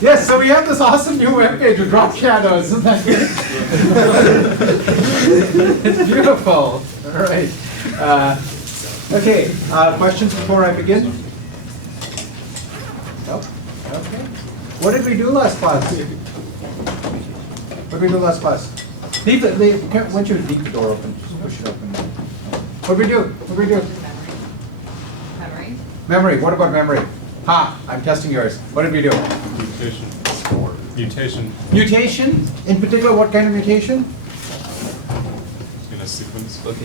Yes, so we have this awesome new webpage with drop shadows. Isn't that good? It's beautiful. All right. Okay, questions before I begin? Nope. Okay. What did we do last class? What did we do last class? Why don't you leave the door open? Just push it open. What did we do? What did we do? Memory. Memory. What about memory? Ha! I'm testing yours. What did we do? Mutation. Mutation Mutation. In particular, what kind of mutation? in a sequence. But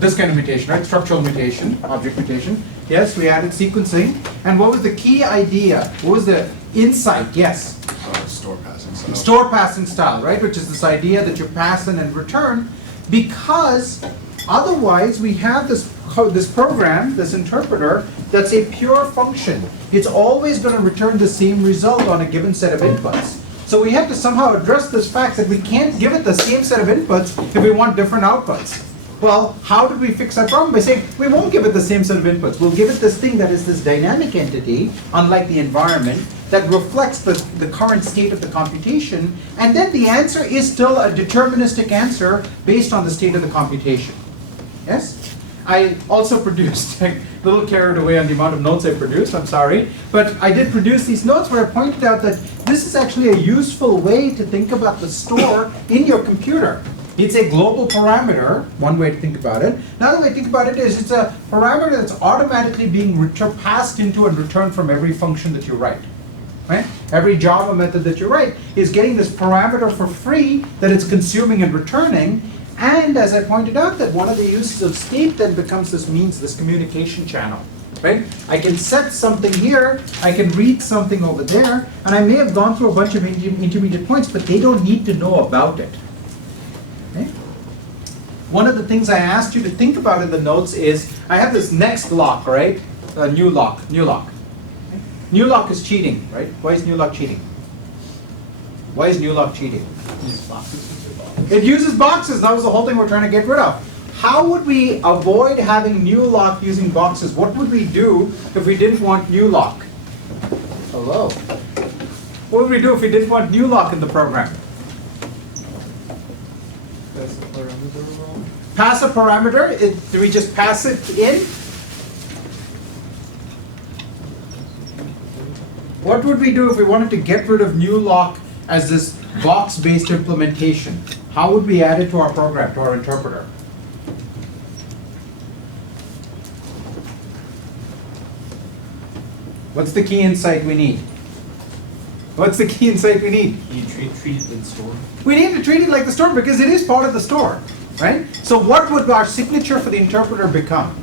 this kind of mutation, right? Structural mutation, object mutation. Yes, we added sequencing. And what was the key idea? What was the insight? Yes. Store passing style. Store passing style, right? Which is this idea that you pass in and return, because otherwise we have this program, this interpreter, that's a pure function. It's always going to return the same result on a given set of inputs. So we have to somehow address this fact that we can't give it the same set of inputs if we want different outputs. Well, how did we fix that problem? By saying, we won't give it the same set of inputs. We'll give it this thing that is this dynamic entity, unlike the environment, that reflects the current state of the computation. And then the answer is still a deterministic answer based on the state of the computation. Yes? I also produced, a little carried away on the amount of notes I produced, I'm sorry. But I did produce these notes where I pointed out that this is actually a useful way to think about the store in your computer. It's a global parameter, one way to think about it. Another way to think about it is it's a parameter that's automatically being passed into and returned from every function that you write. Right? Every Java method that you write is getting this parameter for free that it's consuming and returning. And as I pointed out, that one of the uses of state then becomes this communication channel. Right? I can set something here, I can read something over there, and I may have gone through a bunch of intermediate points, but they don't need to know about it. Okay? One of the things I asked you to think about in the notes is, I have this next lock, right? New lock. New lock is cheating, right? Why is new lock cheating? Why is new lock cheating? It uses boxes. That was the whole thing we're trying to get rid of. How would we avoid having new lock using boxes? What would we do if we didn't want new lock? Hello. What would we do if we didn't want new lock in the program? Pass a parameter. Do we just pass it in? What would we do if we wanted to get rid of new lock as this box-based implementation? How would we add it to our program, to our interpreter? What's the key insight we need? What's the key insight we need? You treat it in store. We need to treat it like the store because it is part of the store, right? So what would our signature for the interpreter become?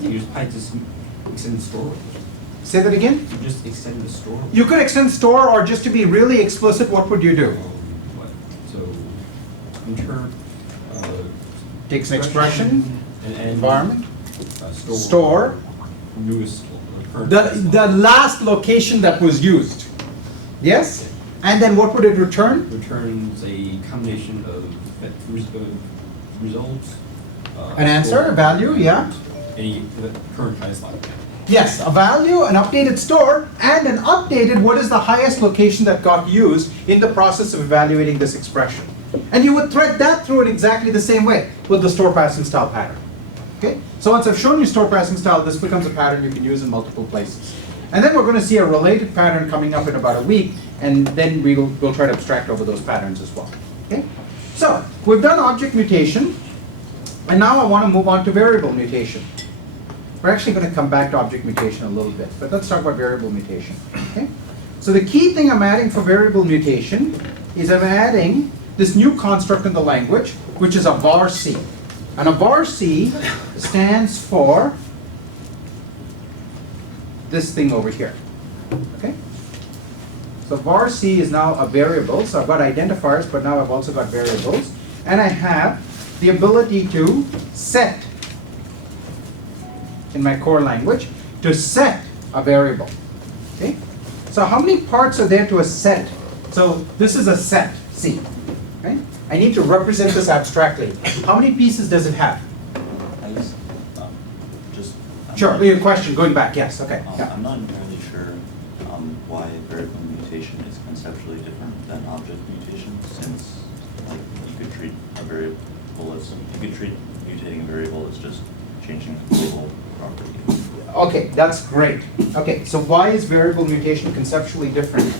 You just extend the store. Say that again? You just extend the store. You could extend store, or just to be really explicit, what would you do? What? So, Takes an expression, and environment, store. store, Newest or current. the last location that was used. Yes? And then what would it return? Returns a combination of results. An answer, a value, yeah. Any current highest line. Yes, a value, an updated store, and an updated what is the highest location that got used in the process of evaluating this expression. And you would thread that through in exactly the same way with the store passing style pattern. Okay? So once I've shown you store passing style, this becomes a pattern you can use in multiple places. And then we're going to see a related pattern coming up in about a week, and then we'll try to abstract over those patterns as well. Okay? So we've done object mutation, and now I want to move on to variable mutation. We're actually going to come back to object mutation a little bit, but let's talk about variable mutation. Okay? So the key thing I'm adding for variable mutation is I'm adding this new construct in the language, which is a var-c. And a var-c stands for this thing over here. Okay? So var-c is now a variable. So I've got identifiers, but now I've also got variables. And I have the ability to set, in my core language, to set a variable. Okay? So how many parts are there to a set? So this is a set, C. Okay? I need to represent this abstractly. How many pieces does it have? Sure, your question, going back, yes, okay. Yeah. I'm not entirely sure why variable mutation is conceptually different than object mutation, since like you could treat a variable as mutating a variable as just changing a global property. Okay, that's great. Okay, so why is variable mutation conceptually different?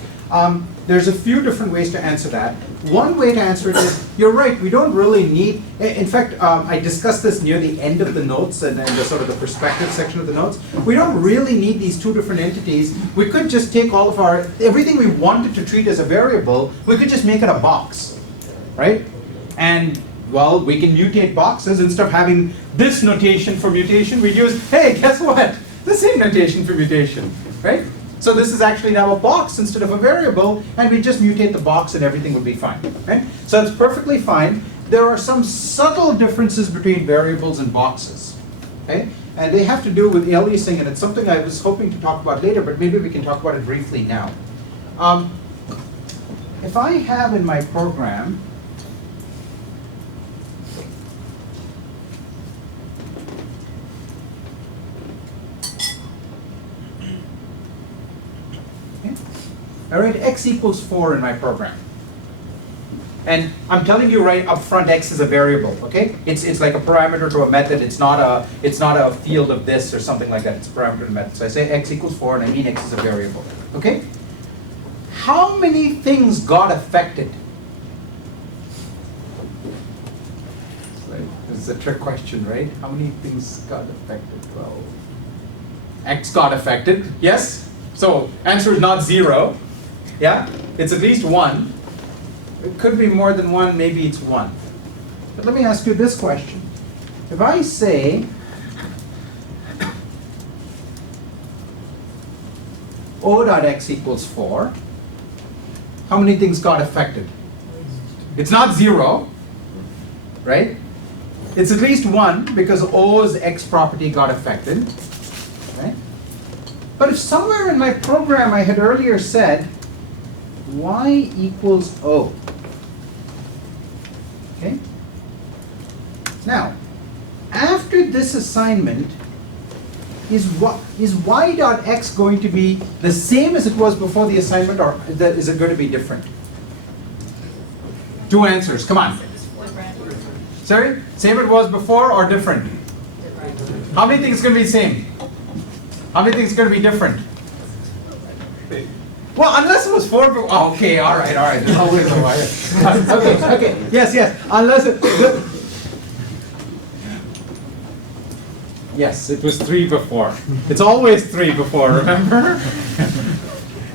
There's a few different ways to answer that. One way to answer it is, you're right, we don't really need, in fact, I discussed this near the end of the notes and the sort of the perspective section of the notes. We don't really need these two different entities. We could just take all of everything we wanted to treat as a variable, we could just make it a box, right? And well, we can mutate boxes. Instead of having this notation for mutation, we use, hey, guess what? The same notation for mutation, right? So this is actually now a box instead of a variable, and we just mutate the box and everything would be fine, right? So it's perfectly fine. There are some subtle differences between variables and boxes, okay? And they have to do with aliasing, and it's something I was hoping to talk about later, but maybe we can talk about it briefly now. If I have in my program, all right, x equals 4 in my program. And I'm telling you right up front, x is a variable, okay? It's like a parameter to a method. It's not a field of this or something like that. It's a parameter to a method. So I say x equals 4, and I mean x is a variable, okay? How many things got affected? This is a trick question, right? How many things got affected? Well, x got affected, yes? So answer is not 0. Yeah, it's at least 1. It could be more than 1, maybe it's 1. But let me ask you this question. If I say O dot x equals 4, how many things got affected? It's not 0, right? It's at least 1 because O's x property got affected, right? But if somewhere in my program I had earlier said y equals O, okay? Now, after this assignment, is y dot x going to be the same as it was before the assignment, or is it going to be different? Two answers, come on. Sorry? Same it was before or different? How many things is going to be same? How many things is going to be different? Well, unless it was 4 before. Oh, okay, all right. There's always a wire. Okay. Yes. Unless it. Yes, it was 3 before. It's always 3 before, remember?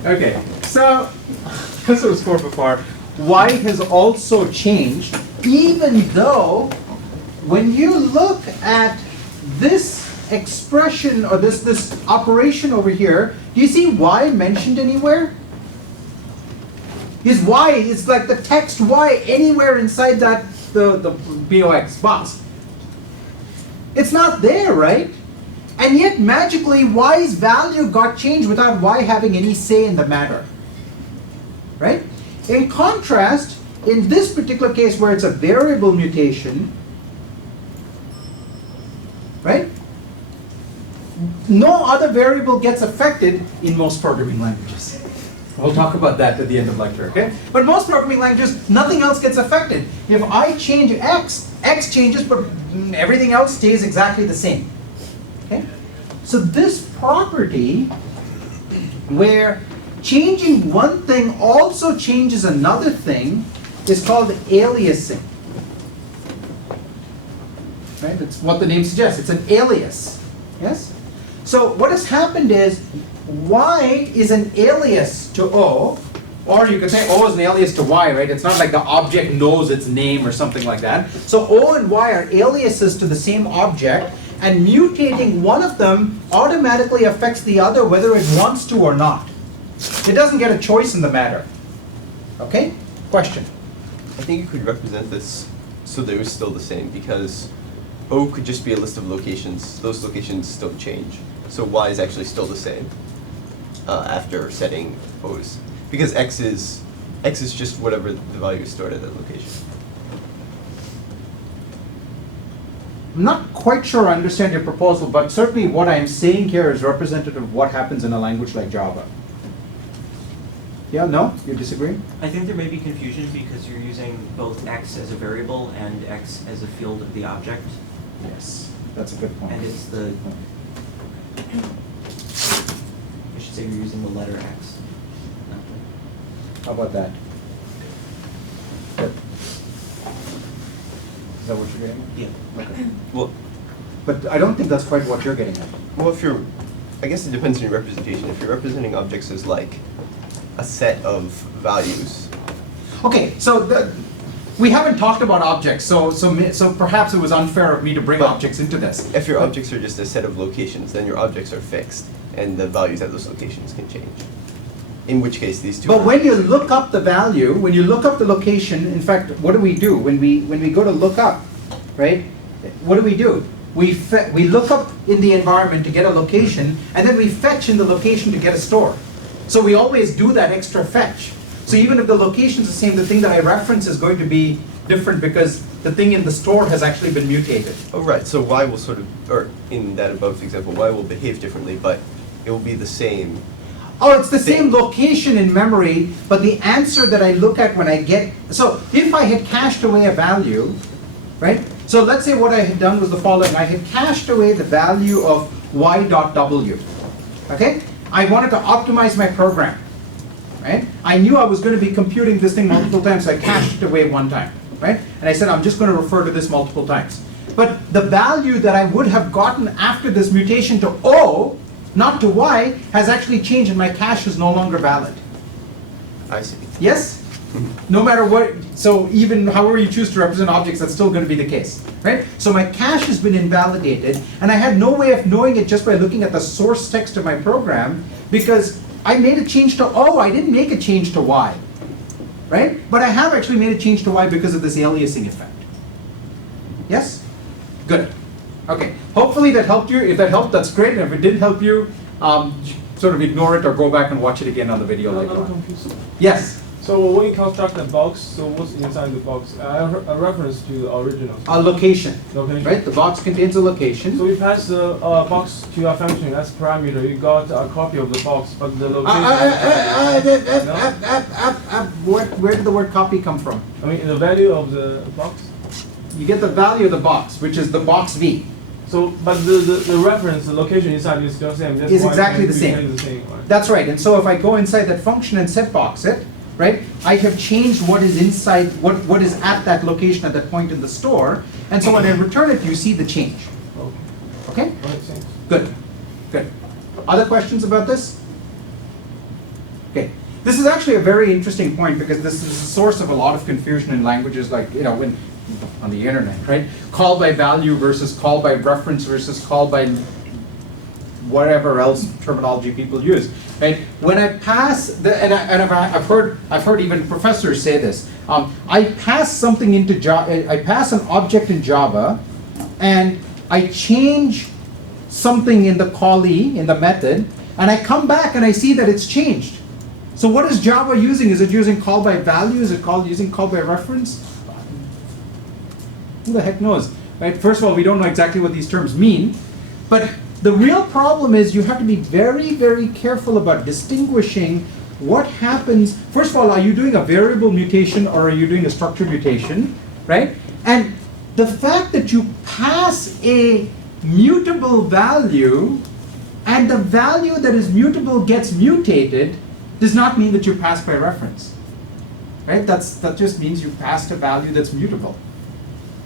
Okay, so because it was 4 before, y has also changed, even though when you look at this expression or this operation over here, do you see y mentioned anywhere? Is y, it's like the text y anywhere inside that the BOX box. It's not there, right? And yet magically y's value got changed without y having any say in the matter. Right? In contrast, in this particular case where it's a variable mutation, right? No other variable gets affected in most programming languages. We'll talk about that at the end of lecture, okay? But most programming languages, nothing else gets affected. If I change x, x changes, but everything else stays exactly the same. Okay? So this property, where changing one thing also changes another thing, is called aliasing. Right? That's what the name suggests. It's an alias. Yes? So what has happened is y is an alias to O, or you could say O is an alias to y, right? It's not like the object knows its name or something like that. So O and y are aliases to the same object, and mutating one of them automatically affects the other whether it wants to or not. It doesn't get a choice in the matter. Okay? Question? I think you could represent this so that it was still the same, because O could just be a list of locations. Those locations don't change. So Y is actually still the same after setting O's. Because X is just whatever the value is stored at that location. I'm not quite sure I understand your proposal, but certainly what I'm saying here is representative of what happens in a language like Java. Yeah, no? You disagree? I think there may be confusion because you're using both x as a variable and x as a field of the object, Yes, that's a good point. and it's the, I should say you're using the letter x. not the- How about that? Good. Is that what you're getting at? Yeah. Okay. Well, But I don't think that's quite what you're getting at. well, if you're, I guess it depends on your representation. If you're representing objects as like a set of values, Okay, so we haven't talked about objects, so perhaps it was unfair of me to bring But objects into this. if your objects are just a set of locations, then your objects are fixed, and the values at those locations can change. In which case, these two. But are- when you look up the value, when you look up the location, in fact, what do we do? When we go to look up, right? What do? We look up in the environment to get a location, and then we fetch in the location to get a store. So we always do that extra fetch. So even if the location is the same, the thing that I reference is going to be different because the thing in the store has actually been mutated. Oh, right. So y will sort of, or in that above example, y will behave differently, but it will be the same. Oh, it's the same location in memory, but the answer that I look at when I get, so if I had cached away a value, right? So let's say what I had done was the following. I had cached away the value of y.w, okay? I wanted to optimize my program, right? I knew I was going to be computing this thing multiple times, so I cached it away one time, right? And I said, I'm just going to refer to this multiple times. But the value that I would have gotten after this mutation to O, not to Y, has actually changed and my cache is no longer valid. I see. Yes? No matter what, so even however you choose to represent objects, that's still going to be the case, right? So my cache has been invalidated, and I had no way of knowing it just by looking at the source text of my program, because I made a change to O, I didn't make a change to Y, right? But I have actually made a change to Y because of this aliasing effect. Yes? Good. Okay. Hopefully that helped you. If that helped, that's great. And if it didn't help you, sort of ignore it or go back and watch it again on the video later I'm on. confused. Yes? So when you construct a box, so what's inside the box? A reference to the original. A location, Location. right? The box contains a location. So we pass the box to a function as parameter. You got a copy of the box, but the location. Where did the word copy come from? I mean, the value of the box. You get the value of the box, which is the box V. So, but the reference, the location inside is still the same. That's Is why exactly we the same. retain the same, right? That's right. And so if I go inside that function and set box it, right, I have changed what is inside, what is at that location at that point in the store. And so when I return it, you see the change. Okay. Okay? Makes sense. Good. Good. Other questions about this? Okay. This is actually a very interesting point because this is a source of a lot of confusion in languages like, when on the internet, right? Call by value versus call by reference versus call by whatever else terminology people use, right? When I pass I've heard even professors say this. I pass something into Java. I pass an object in Java, and I change something in the callee in the method, and I come back and I see that it's changed. So what is Java using? Is it using call by value? Is it using call by reference? Who the heck knows, right? First of all, we don't know exactly what these terms mean, but the real problem is you have to be very, very careful about distinguishing what happens. First of all, are you doing a variable mutation or are you doing a structure mutation, right? And the fact that you pass a mutable value and the value that is mutable gets mutated does not mean that you pass by reference, right? That just means you passed a value that's mutable.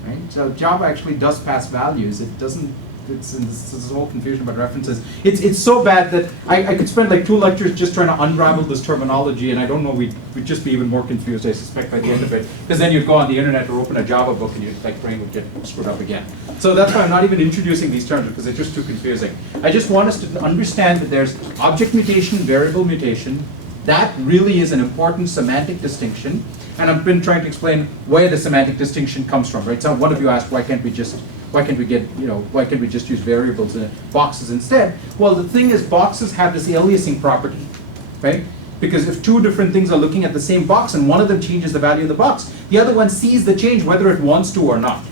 Right? So Java actually does pass values. It doesn't. It's this whole confusion about references. It's so bad that I could spend like 2 lectures just trying to unravel this terminology, and I don't know we'd just be even more confused. I suspect by the end of it, because then you'd go on the internet or open a Java book and your brain would get screwed up again. So that's why I'm not even introducing these terms because they're just too confusing. I just want us to understand that there's object mutation, variable mutation. That really is an important semantic distinction. And I've been trying to explain where the semantic distinction comes from, right? So one of you asked, why can't we just use variables in boxes instead? Well, the thing is, boxes have this aliasing property, right? Because if 2 different things are looking at the same box and one of them changes the value of the box, the other one sees the change whether it wants to or not.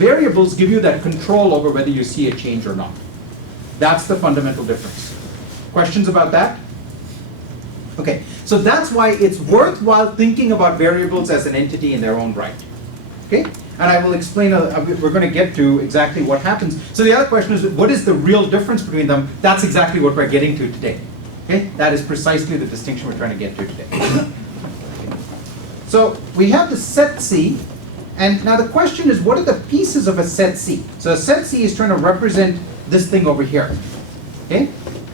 Variables give you that control over whether you see a change or not. That's the fundamental difference. Questions about that? Okay, so that's why it's worthwhile thinking about variables as an entity in their own right. Okay, and I will explain, we're going to get to exactly what happens. So the other question is, what is the real difference between them? That's exactly what we're getting to today. Okay, that is precisely the distinction we're trying to get to today. So we have the set C, and now the question is, what are the pieces of a set C? So a set C is trying to represent this thing over here. Okay?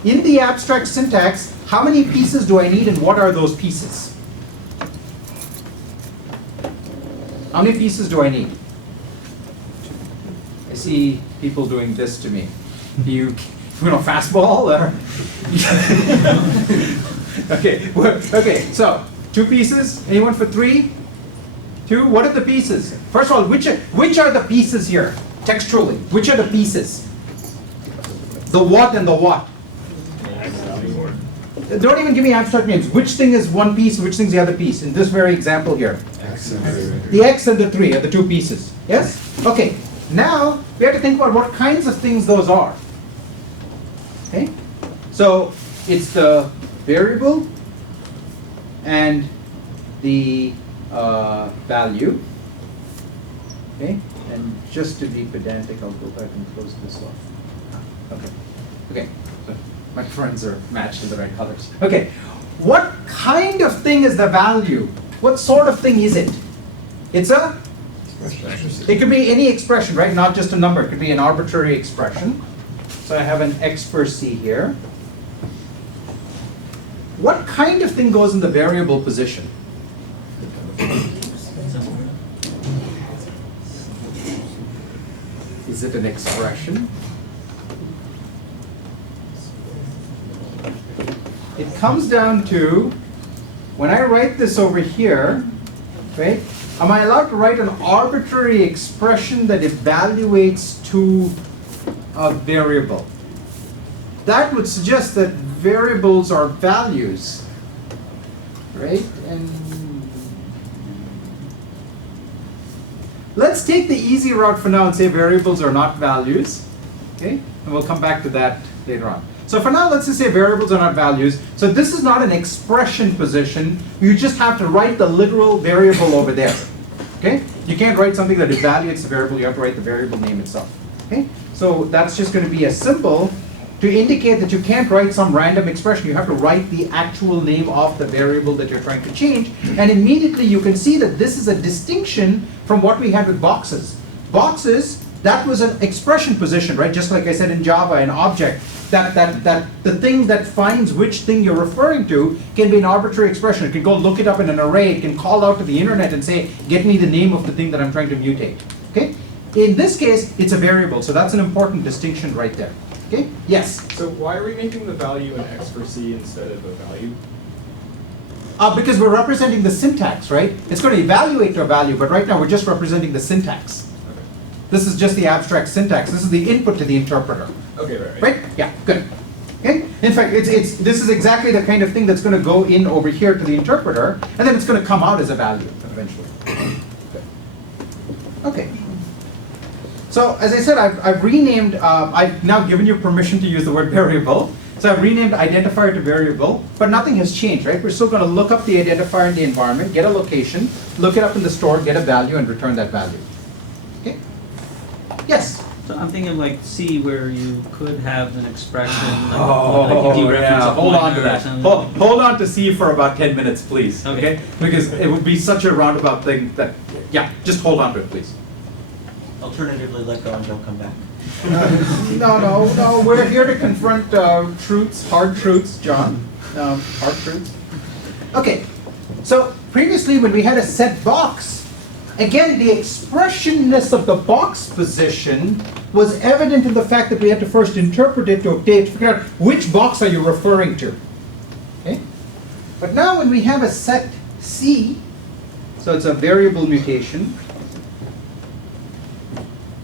In the abstract syntax, how many pieces do I need, and what are those pieces? How many pieces do I need? I see people doing this to me. You know, fastball or? Okay, so 2 pieces. Anyone for 3? 2. What are the pieces? First of all, which are the pieces here textually? Which are the pieces? The what and the what? Don't even give me abstract names. Which thing is one piece, which thing's the other piece? In this very example here. The x and the 3 are the 2 pieces. Yes? Okay. Now, we have to think about what kinds of things those are. Okay? So, it's the variable and the value. Okay? And just to be pedantic, I'll go back and close this off. Okay. Okay. So my friends are matched in the right colors. Okay. What kind of thing is the value? What sort of thing is it? It's a? It could be any expression, right? Not just a number. It could be an arbitrary expression. So I have an x per c here. What kind of thing goes in the variable position? Is it an expression? It comes down to, when I write this over here, right, am I allowed to write an arbitrary expression that evaluates to a variable? That would suggest that variables are values, right? And let's take the easy route for now and say variables are not values, okay? And we'll come back to that later on. So for now, let's just say variables are not values. So this is not an expression position. You just have to write the literal variable over there, okay? You can't write something that evaluates the variable. You have to write the variable name itself, okay? So that's just going to be a symbol to indicate that you can't write some random expression. You have to write the actual name of the variable that you're trying to change. And immediately you can see that this is a distinction from what we had with boxes. Boxes, that was an expression position, right? Just like I said in Java, an object. That the thing that finds which thing you're referring to can be an arbitrary expression. It can go look it up in an array. It can call out to the internet and say, get me the name of the thing that I'm trying to mutate. Okay? In this case, it's a variable. So that's an important distinction right there. Okay? Yes? So why are we making the value an x per c instead of a value? Because we're representing the syntax, right? It's going to evaluate to a value, but right now we're just representing the syntax. Okay. This is just the abstract syntax. This is the input to the interpreter. Okay, right. Right? Yeah, good. Okay? In fact, this is exactly the kind of thing that's going to go in over here to the interpreter, and then it's going to come out as a value eventually. Good. Okay. So as I said, I've renamed, I've now given you permission to use the word variable. So I've renamed identifier to variable, but nothing has changed, right? We're still going to look up the identifier in the environment, get a location, look it up in the store, get a value, and return that value. Okay? Yes? So I'm thinking like C, where you could have an expression. Like, Oh, like you dereference yeah. a Hold on pointer to or that. something. Hold on to C for about 10 minutes, please. Okay. Because it would be such a roundabout thing that, yeah, just hold on to it, please. Alternatively, let go and don't come back. No. We're here to confront truths, hard truths, John. Hard truths. Okay. So previously, when we had a set box, again, the expressionness of the box position was evident in the fact that we had to first interpret it to figure out which box are you referring to. Okay? But now when we have a set C, so it's a variable mutation.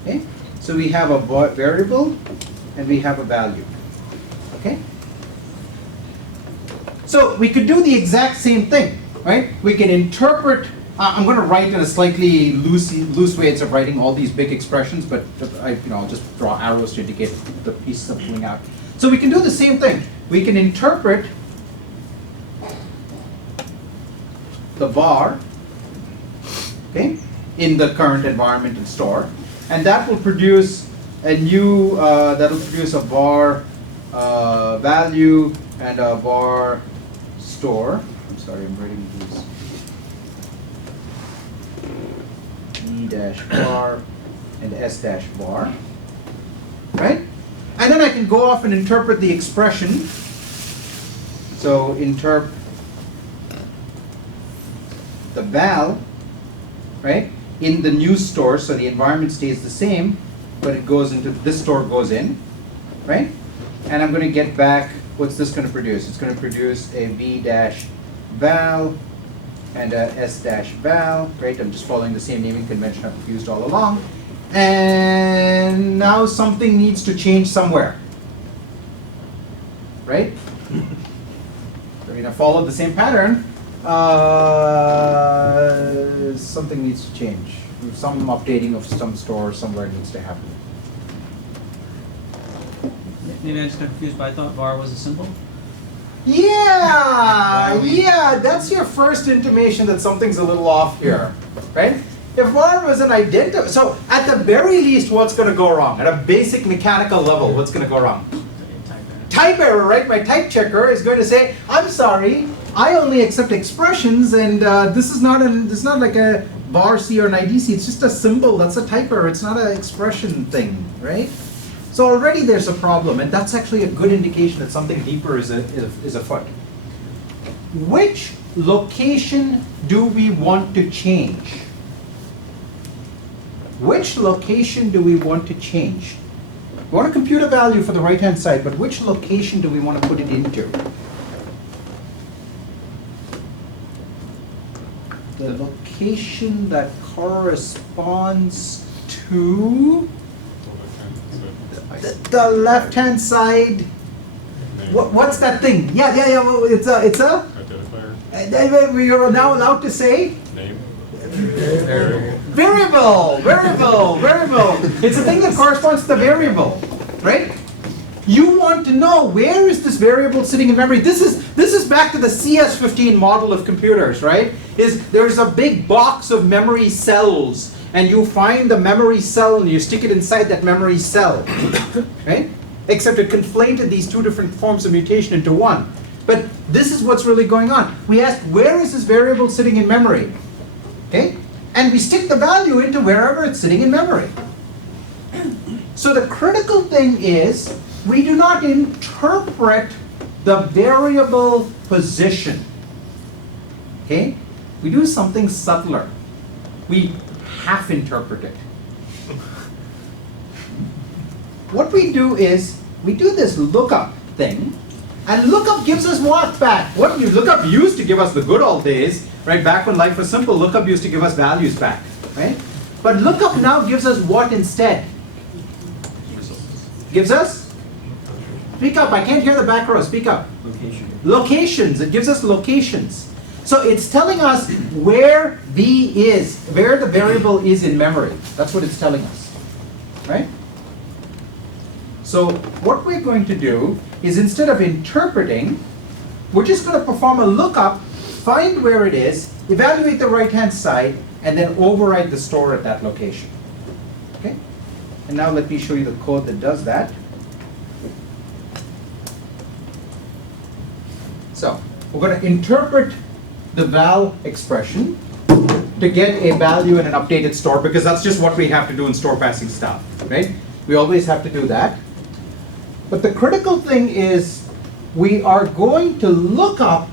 Okay? So we have a variable and we have a value. Okay? So we could do the exact same thing, right? We can interpret I'm going to write in a slightly loose way of writing all these big expressions, but I'll just draw arrows to indicate the pieces I'm pulling out. So we can do the same thing. We can interpret the var, okay, in the current environment and store, and that will produce a new, that'll produce a var value and a var store. I'm sorry, I'm writing these. E dash var and S dash var, right? And then I can go off and interpret the expression. So interp the val, right, in the new store, so the environment stays the same, but it goes into, this store goes in, right? And I'm going to get back, what's this going to produce? It's going to produce a v dash val and a s dash val, right? I'm just following the same naming convention I've used all along. And now something needs to change somewhere, right? I mean, I followed the same pattern. Something needs to change. Some updating of some store somewhere needs to happen. Maybe I just got confused, but I thought var was a symbol? Yeah, yeah, that's your first intimation that something's a little off here, right? If var was an identity, so at the very least, what's going to go wrong? At a basic mechanical level, what's going to go wrong? Type error, right? My type checker is going to say, I'm sorry, I only accept expressions, and this is not like a var C or an IDC. It's just a symbol. That's a type error. It's not an expression thing, right? So already there's a problem, and that's actually a good indication that something deeper is afoot. Which location do we want to change? Which location do we want to change? We want to compute a value for the right-hand side, but which location do we want to put it into? The location that corresponds to the left-hand side. What's that thing? Yeah. Well, it's a Identifier. You're now allowed to say Name. variable. It's a thing that corresponds to the variable, right? You want to know where is this variable sitting in memory. This is back to the CS15 model of computers, right? There's a big box of memory cells, and you find the memory cell and you stick it inside that memory cell, right? Except it conflated these two different forms of mutation into one. But this is what's really going on. We asked, where is this variable sitting in memory? Okay? And we stick the value into wherever it's sitting in memory. So the critical thing is, we do not interpret the variable position. Okay? We do something subtler. We half interpret it. What we do is, we do this lookup thing, and lookup gives us what back? What lookup used to give us the good old days, right? Back when life was simple, lookup used to give us values back, right? But lookup now gives us what instead? Gives us? Speak up, I can't hear the back row, speak up. Location. Locations, it gives us locations. So it's telling us where V is, where the variable is in memory. That's what it's telling us, right? So what we're going to do is, instead of interpreting, we're just going to perform a lookup, find where it is, evaluate the right-hand side, and then override the store at that location. Okay? And now let me show you the code that does that. So we're going to interpret the val expression to get a value in an updated store, because that's just what we have to do in store passing stuff, right? We always have to do that. But the critical thing is, we are going to look up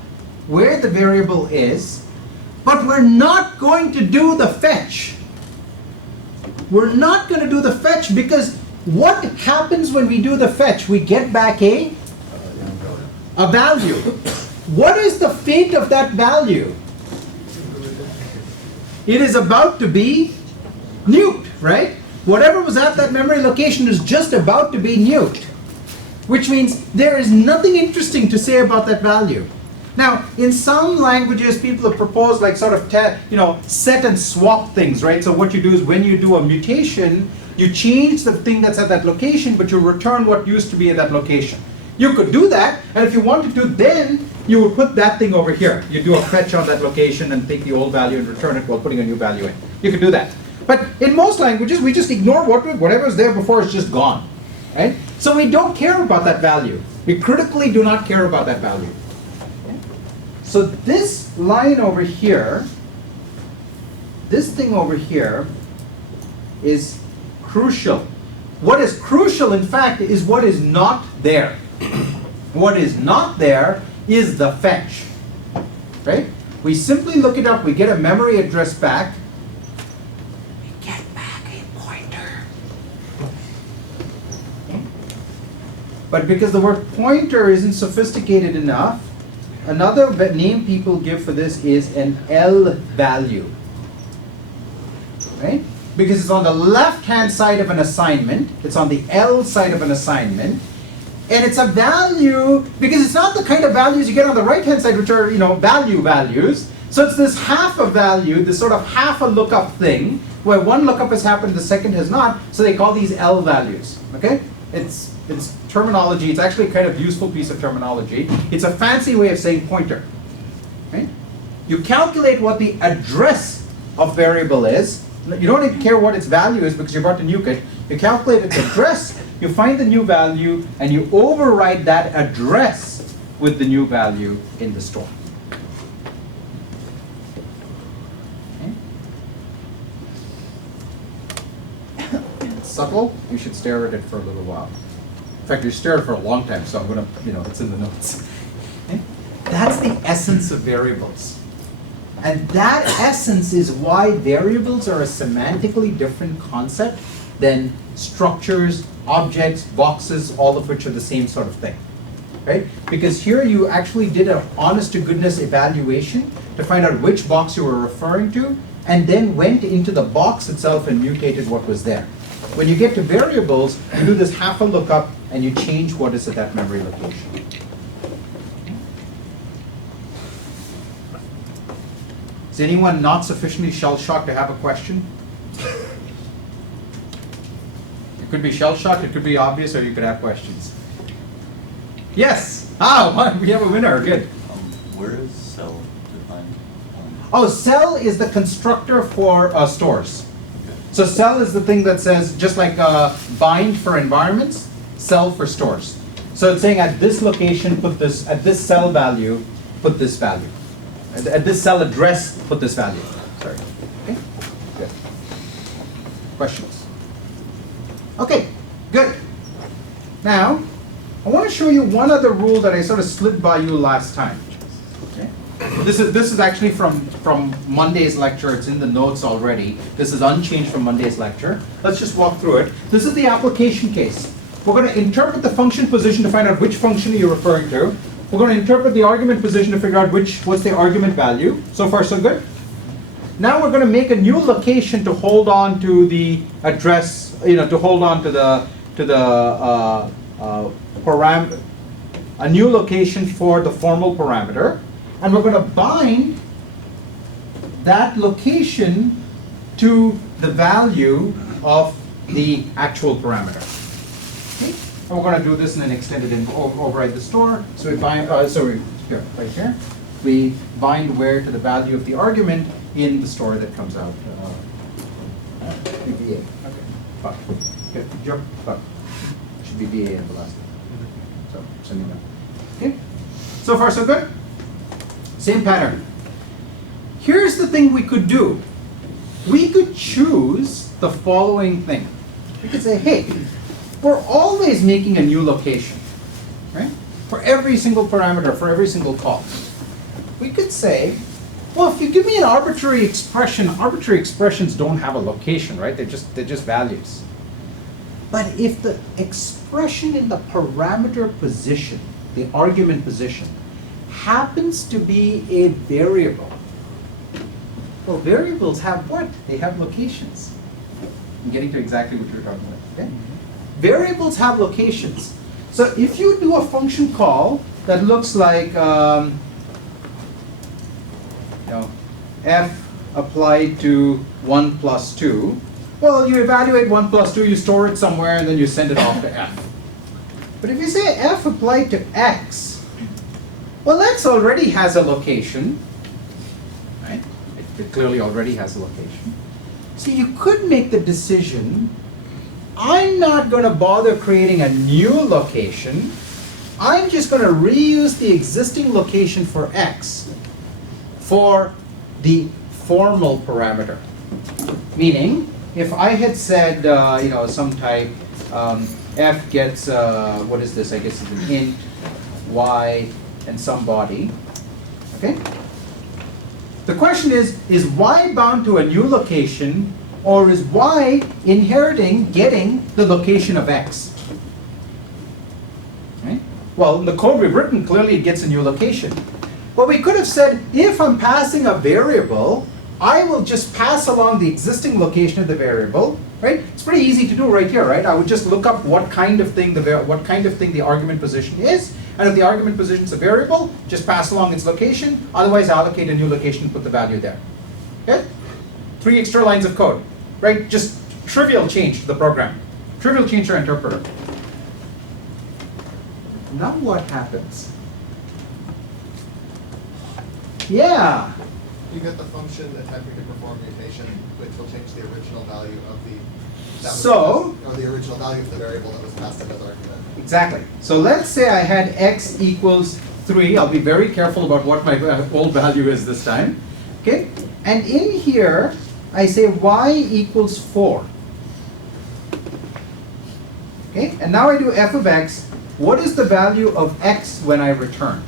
where the variable is, but we're not going to do the fetch. We're not going to do the fetch, because what happens when we do the fetch? We get back a value. What is the fate of that value? It is about to be nuked, right? Whatever was at that memory location is just about to be nuked, which means there is nothing interesting to say about that value. Now, in some languages, people have proposed like sort of set and swap things, right? So what you do is when you do a mutation, you change the thing that's at that location, but you return what used to be at that location. You could do that, and if you wanted to, then you would put that thing over here. You do a fetch on that location and take the old value and return it while putting a new value in. You could do that. But in most languages, we just ignore whatever's there before is just gone, right? So we don't care about that value. We critically do not care about that value. Okay? So this line over here, this thing over here is crucial. What is crucial, in fact, is what is not there. What is not there is the fetch, right? We simply look it up, we get a memory address back, we get back a pointer. But because the word pointer isn't sophisticated enough, another name people give for this is an L value, right? Because it's on the left-hand side of an assignment, it's on the L side of an assignment, and it's a value, because it's not the kind of values you get on the right-hand side, which are, value values. So it's this half a value, this sort of half a lookup thing, where one lookup has happened, the second has not, so they call these L values, okay? It's terminology, it's actually a kind of useful piece of terminology. It's a fancy way of saying pointer, right? You calculate what the address of variable is. You don't even care what its value is because you're about to nuke it. You calculate its address, you find the new value, and you override that address with the new value in the store. Okay. It's subtle. You should stare at it for a little while. In fact, you stare at it for a long time, so I'm going to, it's in the notes. Okay. That's the essence of variables. And that essence is why variables are a semantically different concept than structures, objects, boxes, all of which are the same sort of thing, right? Because here you actually did an honest-to-goodness evaluation to find out which box you were referring to, and then went into the box itself and mutated what was there. When you get to variables, you do this half a lookup, and you change what is at that memory location. Is anyone not sufficiently shell-shocked to have a question? It could be shell-shocked, it could be obvious, or you could have questions. Yes! Ah, we have a winner, good. Where is cell defined? Oh, cell is the constructor for stores. So cell is the thing that says, just like bind for environments, cell for stores. So it's saying at this location, put this, at this cell value, put this value. At this cell address, put this value. Sorry. Okay? Good. Questions? Okay, good. Now, I want to show you one other rule that I sort of slid by you last time. Okay? This is actually from Monday's lecture. It's in the notes already. This is unchanged from Monday's lecture. Let's just walk through it. This is the application case. We're going to interpret the function position to find out which function you're referring to. We're going to interpret the argument position to figure out what's the argument value. So far, so good. Now we're going to make a new location to hold on to the address, to hold on to the parameter, a new location for the formal parameter, and we're going to bind that location to the value of the actual parameter. Okay? And we're going to do this in an extended override the store. So we bind, here, right here, we bind where to the value of the argument in the store that comes out. VA. Okay. Fine. Good. Joe. Fine. Should be VA at the last one. So sending that. Okay. So far, so good. Same pattern. Here's the thing we could do. We could choose the following thing. We could say, hey, we're always making a new location, right? For every single parameter, for every single call. We could say, well, if you give me an arbitrary expressions don't have a location, right? They're just values. But if the expression in the parameter position, the argument position, happens to be a variable, well, variables have what? They have locations. I'm getting to exactly what you're talking about, okay? Variables have locations. So if you do a function call that looks like, know, f applied to 1 plus 2, well, you evaluate 1 plus 2, you store it somewhere, and then you send it off to f. But if you say f applied to x, well, x already has a location, right? It clearly already has a location. So you could make the decision, I'm not going to bother creating a new location. I'm just going to reuse the existing location for x for the formal parameter. Meaning, if I had said, some type, f gets, what is this? I guess it's an int, y, and some body. Okay? The question is y bound to a new location, or is y getting the location of x? Right? Well, in the code we've written, clearly it gets a new location. But we could have said, if I'm passing a variable, I will just pass along the existing location of the variable, right? It's pretty easy to do right here, right? I would just look up what kind of thing the argument position is, and if the argument position is a variable, just pass along its location. Otherwise, allocate a new location and put the value there. Okay? 3 extra lines of code, right? Just trivial change to the program. Trivial change to our interpreter. Now what happens? Yeah. You get the function attempting to perform mutation, which will change the original value of the original value of the variable that was passed in as argument. Exactly. So let's say I had x equals 3. I'll be very careful about what my old value is this time. Okay? And in here, I say y equals 4. Okay? And now I do f of x. What is the value of x when I return?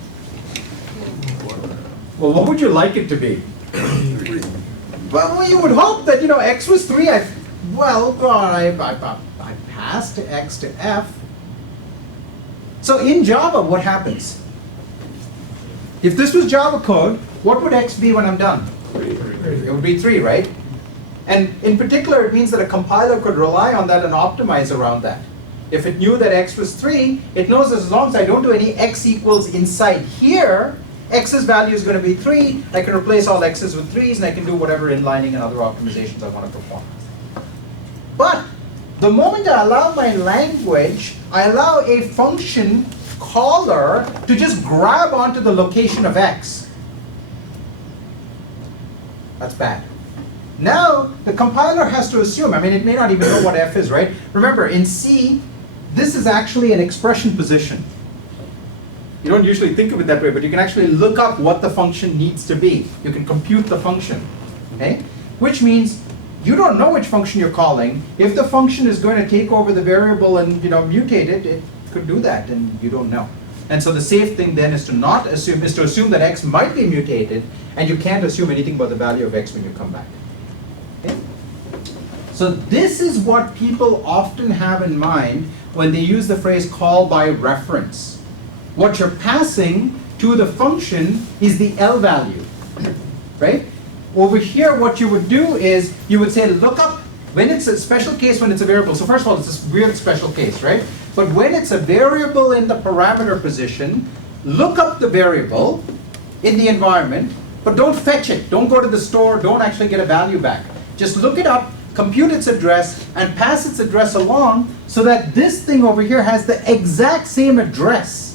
Well, what would you like it to be? Well, you would hope that, x was 3. I passed x to f. So in Java, what happens? If this was Java code, what would x be when I'm done? 3. It would be 3, right? And in particular, it means that a compiler could rely on that and optimize around that. If it knew that x was 3, it knows that as long as I don't do any x equals inside here, x's value is going to be 3. I can replace all x's with 3's, and I can do whatever inlining and other optimizations I want to perform. But the moment I allow my language, I allow a function caller to just grab onto the location of x. That's bad. Now, the compiler has to assume, it may not even know what f is, right? Remember, in C, this is actually an expression position. You don't usually think of it that way, but you can actually look up what the function needs to be. You can compute the function, okay? Which means you don't know which function you're calling. If the function is going to take over the variable and mutate it, it could do that, and you don't know. And so the safe thing then is to assume that x might be mutated, and you can't assume anything about the value of x when you come back. Okay? So this is what people often have in mind when they use the phrase call by reference. What you're passing to the function is the L value, right? Over here, what you would do is you would say, look up, when it's a special case, when it's a variable. So first of all, it's this weird special case, right? But when it's a variable in the parameter position, look up the variable in the environment, but don't fetch it. Don't go to the store. Don't actually get a value back. Just look it up, compute its address, and pass its address along so that this thing over here has the exact same address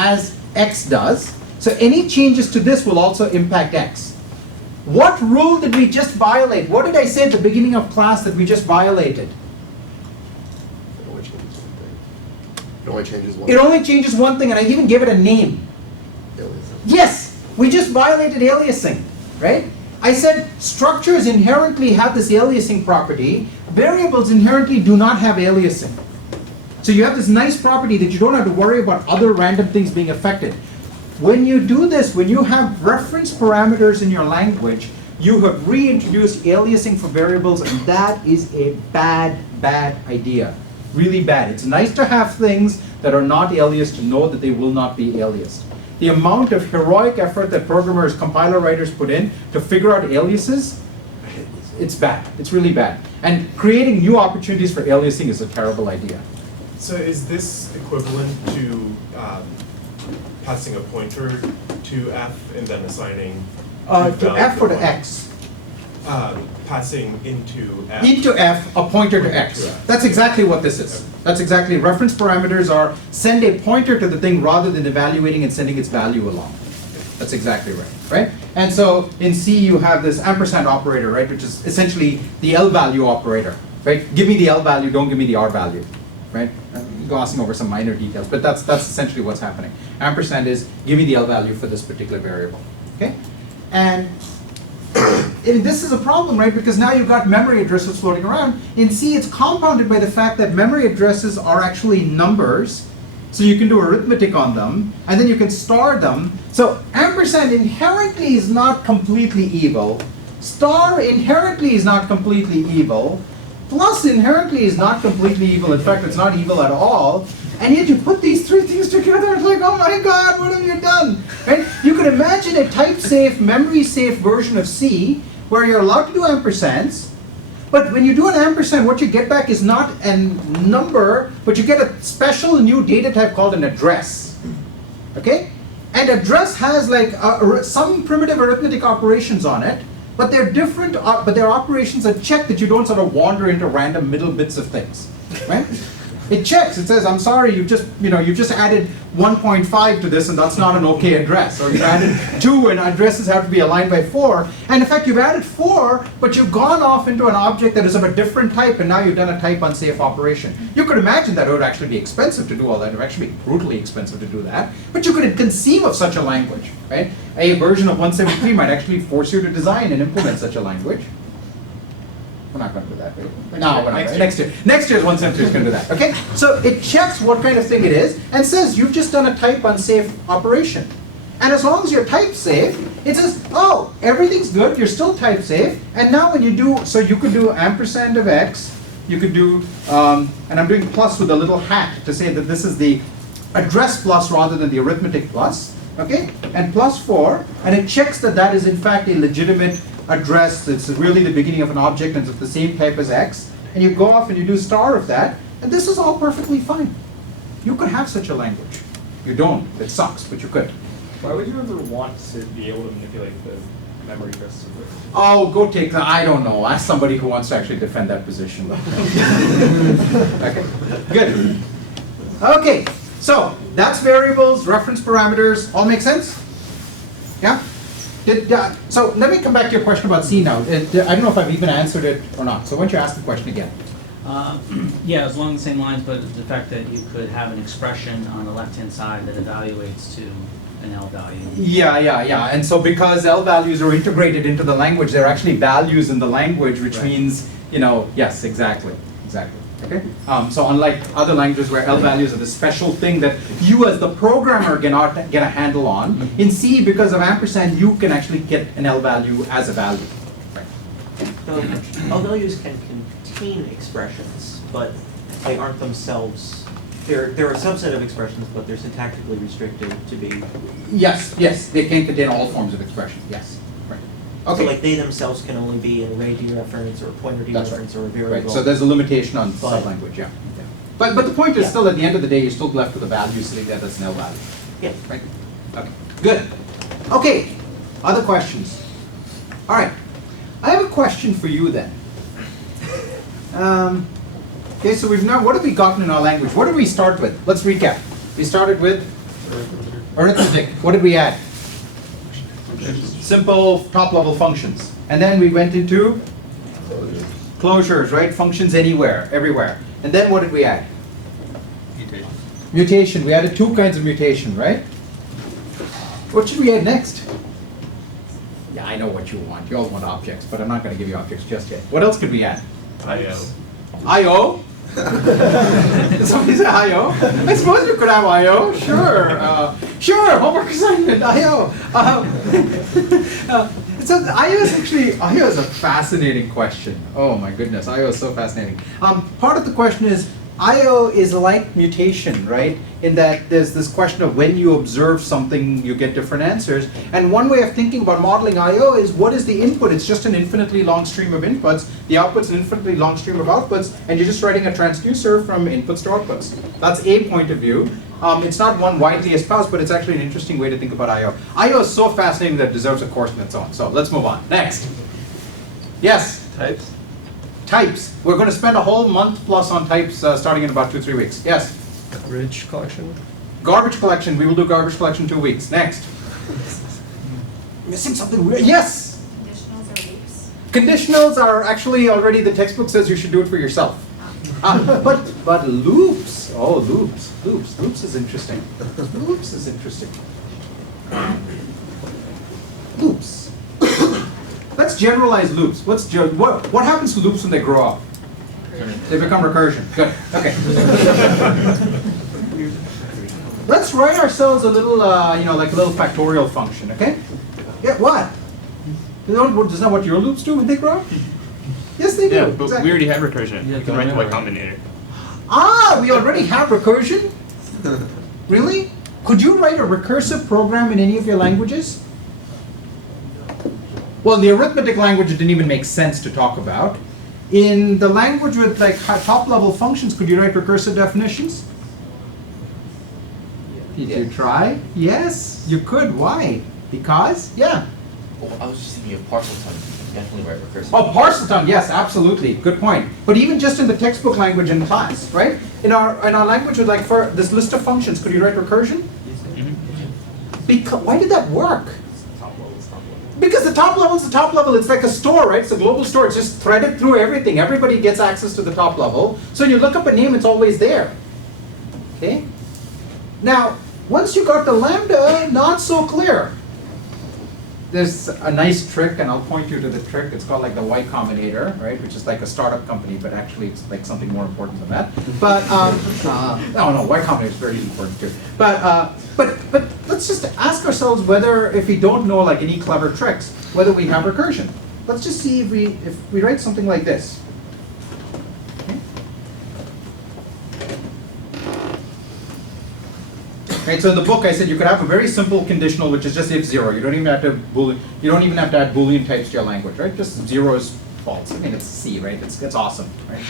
as x does. So any changes to this will also impact x. What rule did we just violate? What did I say at the beginning of class that we just violated? It only changes one thing. It only changes one It only changes one thing, and I even gave it a name. Aliasing. Yes, we just violated aliasing, right? I said structures inherently have this aliasing property. Variables inherently do not have aliasing. So you have this nice property that you don't have to worry about other random things being affected. When you do this, when you have reference parameters in your language, you have reintroduced aliasing for variables, and that is a bad, bad idea. Really bad. It's nice to have things that are not aliased to know that they will not be aliased. The amount of heroic effort that programmers, compiler writers put in to figure out aliases, it's bad. It's really bad. And creating new opportunities for aliasing is a terrible idea. So is this equivalent to passing a pointer to f and then assigning To F or to X? Passing into F. Into F, a pointer to X. To F. That's exactly what this is. That's exactly, reference parameters are send a pointer to the thing rather than evaluating and sending its value along. That's exactly right, right? And so in C you have this ampersand operator, right, which is essentially the L value operator, right? Give me the L value, don't give me the R value, right? I'm glossing over some minor details, but that's essentially what's happening. Ampersand is give me the L value for this particular variable, okay? And this is a problem, right? Because now you've got memory addresses floating around. In C, it's compounded by the fact that memory addresses are actually numbers, so you can do arithmetic on them, and then you can store them. So ampersand inherently is not completely evil. Star inherently is not completely evil. Plus inherently is not completely evil. In fact, it's not evil at all. And yet you put these three things together, it's like, oh my God, what have you done? Right? You could imagine a type-safe, memory-safe version of C where you're allowed to do ampersands, but when you do an ampersand, what you get back is not a number, but you get a special new data type called an address. Okay? And address has like some primitive arithmetic operations on it, but they're different, but their operations are checked that you don't sort of wander into random middle bits of things. Right? It checks, it says, I'm sorry, you've just added 1.5 to this and that's not an okay address. Or you've added 2 and addresses have to be aligned by 4. And in fact, you've added 4, but you've gone off into an object that is of a different type and now you've done a type unsafe operation. You could imagine that it would actually be expensive to do all that. It would actually be brutally expensive to do that. But you could conceive of such a language, right? A version of 173 might actually force you to design and implement such a language. We're not going to do that. No, we're not. Next year. Next year's 173 is going to do that. Okay? So it checks what kind of thing it is and says you've just done a type unsafe operation. And as long as you're type safe, it says, oh, everything's good, you're still type safe. And now when you do, so you could do ampersand of X, you could do, and I'm doing plus with a little hat to say that this is the address plus rather than the arithmetic plus. Okay? And plus 4, and it checks that that is in fact a legitimate address. It's really the beginning of an object and it's the same type as X, and you go off and you do star of that, and this is all perfectly fine. You could have such a language. You don't. It sucks, but you could. Why would you ever want to be able to manipulate the memory addresses of it? Oh, go take that. I don't know. Ask somebody who wants to actually defend that position. Okay, good. Okay, so that's variables, reference parameters. All make sense? Yeah? So let me come back to your question about C now. I don't know if I've even answered it or not. So why don't you ask the question again? Yeah, it's along the same lines, but the fact that you could have an expression on the left-hand side that evaluates to an L value. Yeah. And so because L values are integrated into the language, they're actually values in the language, which Right. means, yes, exactly. Okay? So unlike other languages where L values are the special thing that you as the programmer cannot get a handle on, in C, because of ampersand, you can actually get an L value as a value. Right. L values can contain expressions, but they aren't themselves. They're a subset of expressions, but they're syntactically restricted to be. Yes, they can contain all forms of expression. Yes. Right. Okay. So like they themselves can only be an array dereference or a pointer That's dereference or a Right. variable. So there's a limitation on But- sublanguage, yeah. But the point is Yeah. still, at the end of the day, you're still left with a value sitting there that's an L value. Yeah. Right? Okay, good. Okay, other questions? All right, I have a question for you then. Okay, so we've now, what have we gotten in our language? What did we start with? Let's recap. We started with arithmetic. What did we add? Simple top-level functions. And then we went into closures, right? Functions anywhere, everywhere. And then what did we add? Mutation. We added 2 kinds of mutation, right? What should we add next? Yeah, I know what you want. You all want objects, but I'm not going to give you objects just yet. What else could we add? I.O. I/O? Did somebody say I/O? I suppose you could have I/O. Sure, homework assignment, I/O. So I/O is a fascinating question. Oh my goodness, I/O is so fascinating. Part of the question is, I/O is like mutation, right? In that there's this question of when you observe something, you get different answers. And one way of thinking about modeling I/O is, what is the input? It's just an infinitely long stream of inputs. The output's an infinitely long stream of outputs, and you're just writing a transducer from inputs to outputs. That's a point of view. It's not one widely espoused, but it's actually an interesting way to think about I/O. I/O is so fascinating that it deserves a course in its own. So let's move on. Next. Yes? Types? Types. We're going to spend a whole month plus on types starting in about 2-3 weeks. Yes? Garbage collection? Garbage collection. We will do garbage collection 2 weeks. Next. Missing something weird. Yes? Conditionals or loops? Conditionals are actually already, the textbook says you should do it for yourself. But loops. Oh, loops. Loops is interesting. Loops is interesting. Loops. Let's generalize loops. What happens to loops when they grow up? They become recursion. Good. Okay. Let's write ourselves a little, like a little factorial function. Okay? Yeah. What? Isn't that what your loops do when they grow up? Yes, they do. Yeah, but Exactly. we already have recursion. Yeah, We can write the Y remember. Combinator. Ah, we already have recursion? Really? Could you write a recursive program in any of your languages? Well, in the arithmetic language, it didn't even make sense to talk about. In the language with like top-level functions, could you write recursive definitions? Did you try? Yes, you could. Why? Because? Yeah. Oh, I was just thinking of partial time. Definitely write recursive. Oh, Parselton, yes, absolutely. Good point. But even just in the textbook language in class, right? In our language with like for this list of functions, could you write recursion? Because why did that work? Because the top level is the top level. It's like a store, right? It's a global store. It's just threaded through everything. Everybody gets access to the top level. So when you look up a name, it's always there. Okay? Now, once you got the lambda, not so clear. There's a nice trick, and I'll point you to the trick. It's called like the Y Combinator, right? Which is like a startup company, but actually it's like something more important than that. But no, Y Combinator is very important too. But let's just ask ourselves whether, if we don't know like any clever tricks, whether we have recursion. Let's just see if we write something like this. Right, so in the book I said you could have a very simple conditional which is just if zero. You don't even have to add Boolean types to your language, right? Just zero is false. I mean it's C, right? It's awesome, right?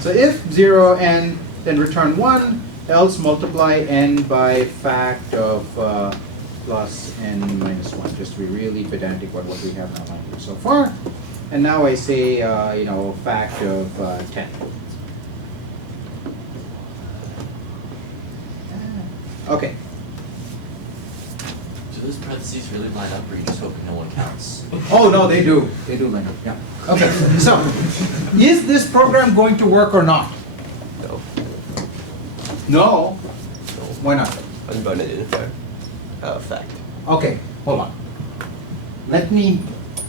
So if 0 n, then return 1, else multiply n by fact of plus n minus 1, just to be really pedantic about what we have in our language so far. And now I say fact of 10. Okay. Do those parentheses really line up, or are you just hoping no one counts? Oh no, they do. They do line up. Yeah. Okay. So, is this program going to work or not? No. No. Why not? Unbound identifier. Fact. Okay. Hold on. Let me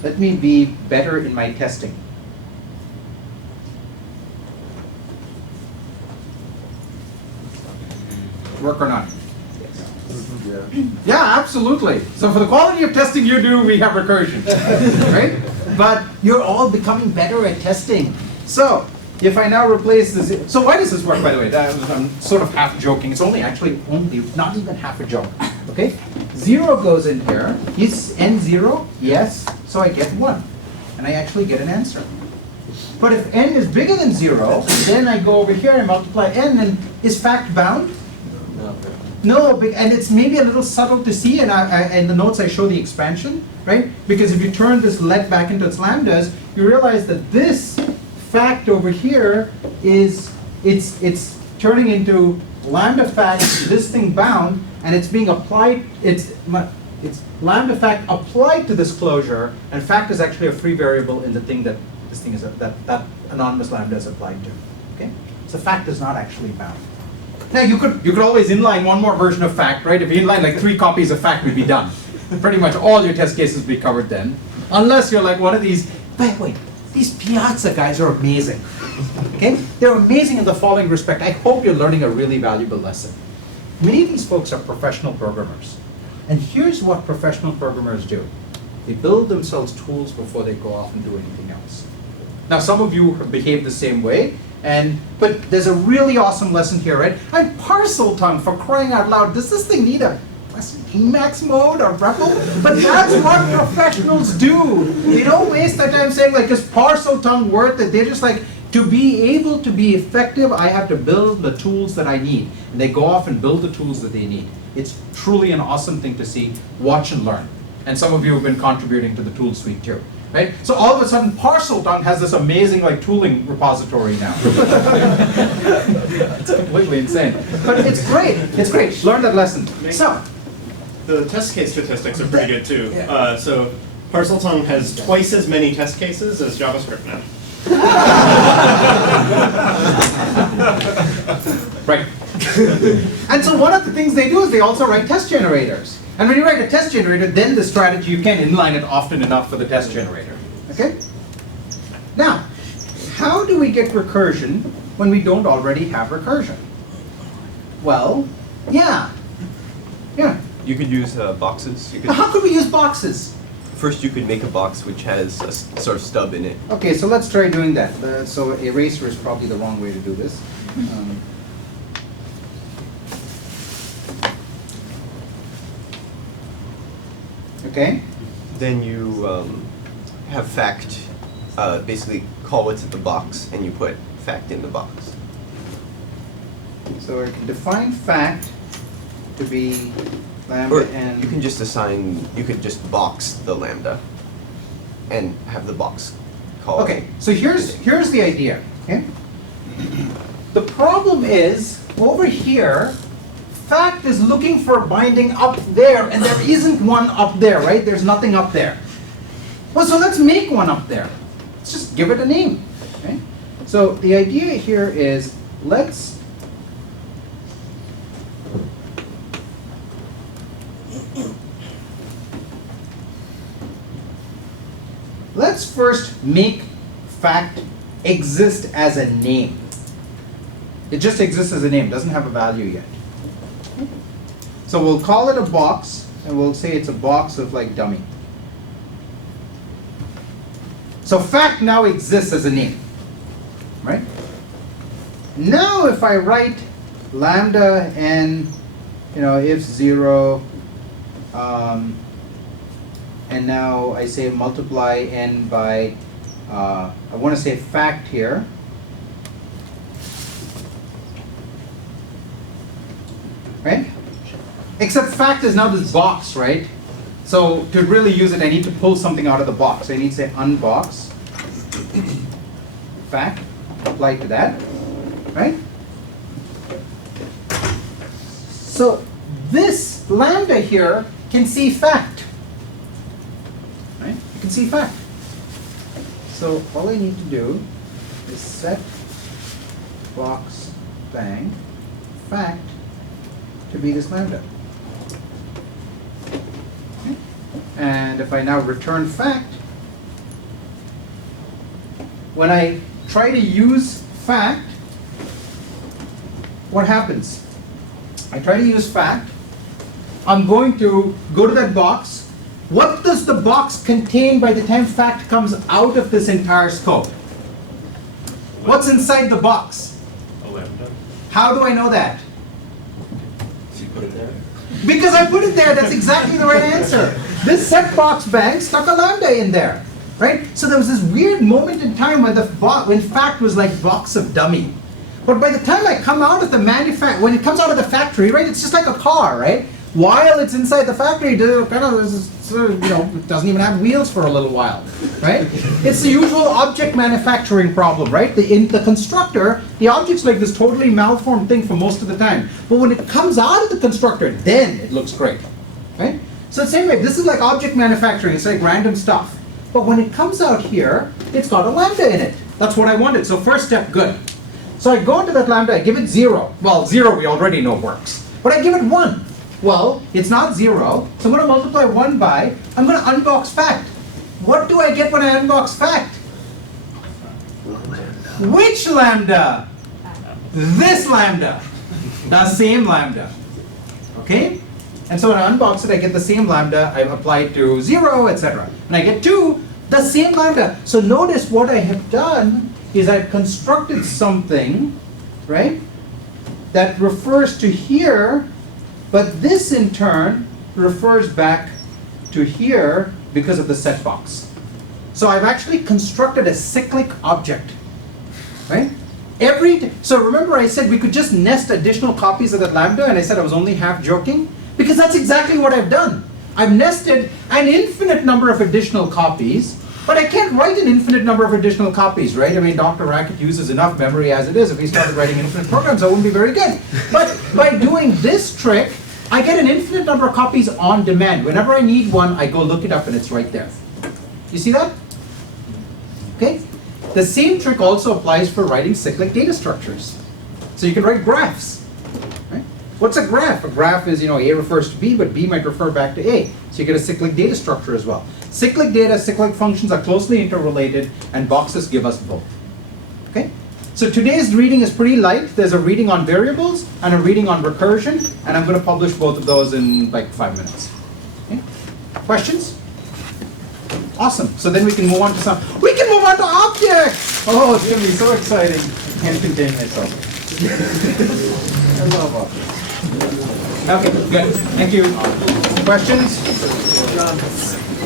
be better in my testing. Work or not? Yeah, absolutely. So for the quality of testing you do, we have recursion, right? But you're all becoming better at testing. So if I now replace this, so why does this work, by the way? I'm sort of half joking. It's only not even half a joke, okay? 0 goes in here. Is n 0? Yes. So I get 1. And I actually get an answer. But if n is bigger than 0, then I go over here and multiply n, and is fact bound? No, and it's maybe a little subtle to see, and in the notes I show the expansion, right? Because if you turn this let back into its lambdas, you realize that this fact over here is, it's turning into lambda fact, this thing bound, and it's being applied, it's lambda fact applied to this closure, and fact is actually a free variable in the thing that this thing is, that anonymous lambda is applied to, okay? So fact is not actually bound. Now you could always inline one more version of fact, right? If you inline like 3 copies of fact, we'd be done. Pretty much all your test cases would be covered then. Unless you're like one of these, by the way, these Piazza guys are amazing. Okay? They're amazing in the following respect. I hope you're learning a really valuable lesson. Many of these folks are professional programmers. And here's what professional programmers do. They build themselves tools before they go off and do anything else. Now some of you have behaved the same way. But there's a really awesome lesson here, right? And parcel tongue, for crying out loud, does this thing need a Emacs mode or REPL? But that's what professionals do. They don't waste their time saying like, is parcel tongue worth it? They're just like, to be able to be effective, I have to build the tools that I need. and they go off and build the tools that they need. It's truly an awesome thing to see, watch and learn. And some of you have been contributing to the tool suite too, right? So all of a sudden, Parceltongue has this amazing like tooling repository now. It's completely insane, but it's great. It's great. Learn that lesson. So The test case statistics are pretty good too. So Parceltongue has twice as many test cases as JavaScript now. right. And so one of the things they do is they also write test generators. And when you write a test generator, then the strategy, you can inline it often enough for the test generator. Okay? Now, how do we get recursion when we don't already have recursion? Well, yeah. You could use boxes. You could, How could we use boxes? first, you could make a box which has a sort of stub in it. Okay, so let's try doing that. So eraser is probably the wrong way to do this. Okay. Then you have fact, basically call what's at the box, and you put fact in the box. So I can define fact to be lambda Or and you can just assign, you could just box the lambda and have the box call. okay. So here's the idea. Okay. The problem is over here, fact is looking for a binding up there, and there isn't one up there, right? There's nothing up there. Well, so let's make one up there. Let's just give it a name. Okay. So the idea here is let's first make fact exist as a name. It just exists as a name, doesn't have a value yet. So we'll call it a box, and we'll say it's a box of like dummy. So fact now exists as a name, right? Now if I write lambda n, if 0, and now I say multiply n by, I want to say fact here. Right? Except fact is now this box, right? So to really use it, I need to pull something out of the box. I need to say unbox fact, apply to that, right? So this lambda here can see fact, right? You can see fact. So all I need to do is set box bang fact to be this lambda. Okay. And if I now return fact, when I try to use fact, what happens? I try to use fact, I'm going to go to that box. What does the box contain by the time fact comes out of this entire scope? What's inside the box? A lambda. How do I know that? So you put it there? Because I put it there, that's exactly the right answer. This set box bang stuck a lambda in there, right? So there was this weird moment in time when when fact was like box of dummy. But by the time I come out of the when it comes out of the factory, right, it's just like a car, right? While it's inside the factory, it doesn't even have wheels for a little while, right? It's the usual object manufacturing problem, right? In the constructor, the object's like this totally malformed thing for most of the time. But when it comes out of the constructor, then it looks great, right? So the same way, this is like object manufacturing, it's like random stuff. But when it comes out here, it's got a lambda in it. That's what I wanted, so first step, good. So I go into that lambda, I give it 0. Well, 0 we already know works. But I give it 1. Well, it's not 0, so I'm going to multiply 1 by, I'm going to unbox fact. What do I get when I unbox fact? Which lambda? This lambda. The same lambda. Okay? And so when I unbox it, I get the same lambda, I apply it to 0, etc. And I get 2, the same lambda. So notice what I have done is I've constructed something, right, that refers to here, but this in turn refers back to here because of the set box. So I've actually constructed a cyclic object, right? So remember I said we could just nest additional copies of that lambda, and I said I was only half joking? Because that's exactly what I've done. I've nested an infinite number of additional copies, but I can't write an infinite number of additional copies, right? I mean, Dr. Racket uses enough memory as it is. If he started writing infinite programs, that wouldn't be very good. But by doing this trick, I get an infinite number of copies on demand. Whenever I need one, I go look it up and it's right there. You see that? Okay? The same trick also applies for writing cyclic data structures. So you can write graphs. Right? What's a graph? A graph is, A refers to B, but B might refer back to A. So you get a cyclic data structure as well. Cyclic data, cyclic functions are closely interrelated, and boxes give us both. Okay? So today's reading is pretty light. There's a reading on variables and a reading on recursion, and I'm going to publish both of those in like 5 minutes. Okay? Questions? Awesome. So then we can move on to objects. Oh, it's going to be so exciting. I can't contain myself. I love objects. Okay, good. Thank you. Questions?